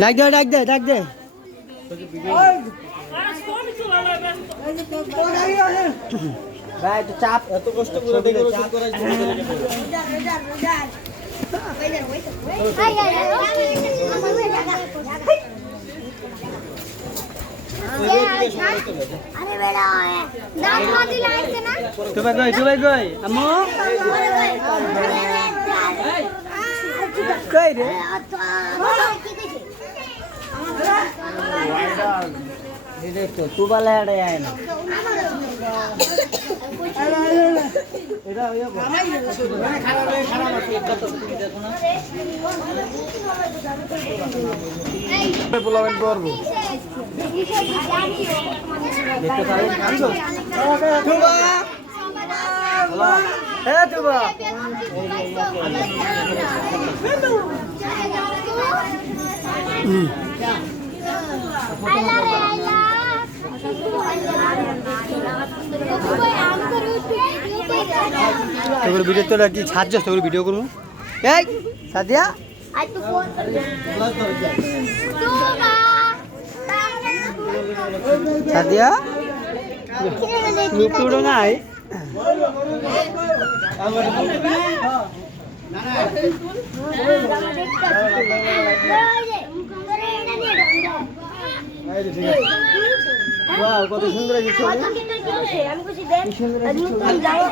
ডাক দে ডাক দে ডাক দে ভাই তো চাপ এত কষ্ট করে ডেকোরেশন করাই তুই কই আম্মু কই রে এটা তো তুবালা এড়ে আয় না এটা হইয়া খারাপ আছে কত তুমি দেখো না পোলাবেন করবো দেখতে পারেন আনছো তুবা হ্যাঁ তুবা তোর ভিডিও তো কি সাহায্য তোর ভিডিও করবো এই সাদিয়া সাদিয়া লুকুড়ো নাই ওয়াও কত সুন্দর আছে ছবি আমি খুশি দেখ আমি নতুন যাও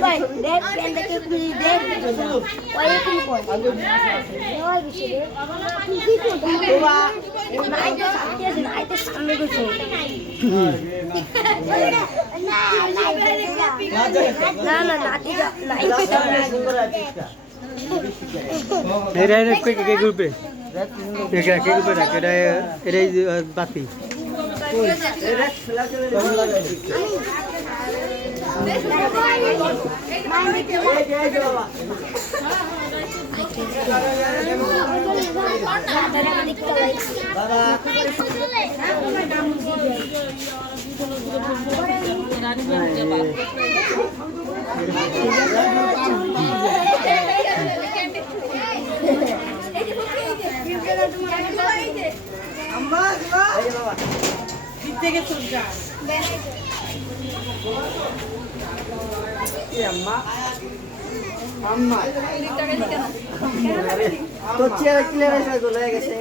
ভাই দেখ পেনটা কে খুশি দেখ ওই কি কই ওই বেশি রে কি কই বাবা নাই তো সাথে আছে নাই তো সামনে গেছে না না নাতি যা নাই এরা এরা কে গ্রুপে এটা কে গ্রুপে রাখ এটা এটাই বাতি তো চেয়ার ক্লিয়ার হয়ে গেছে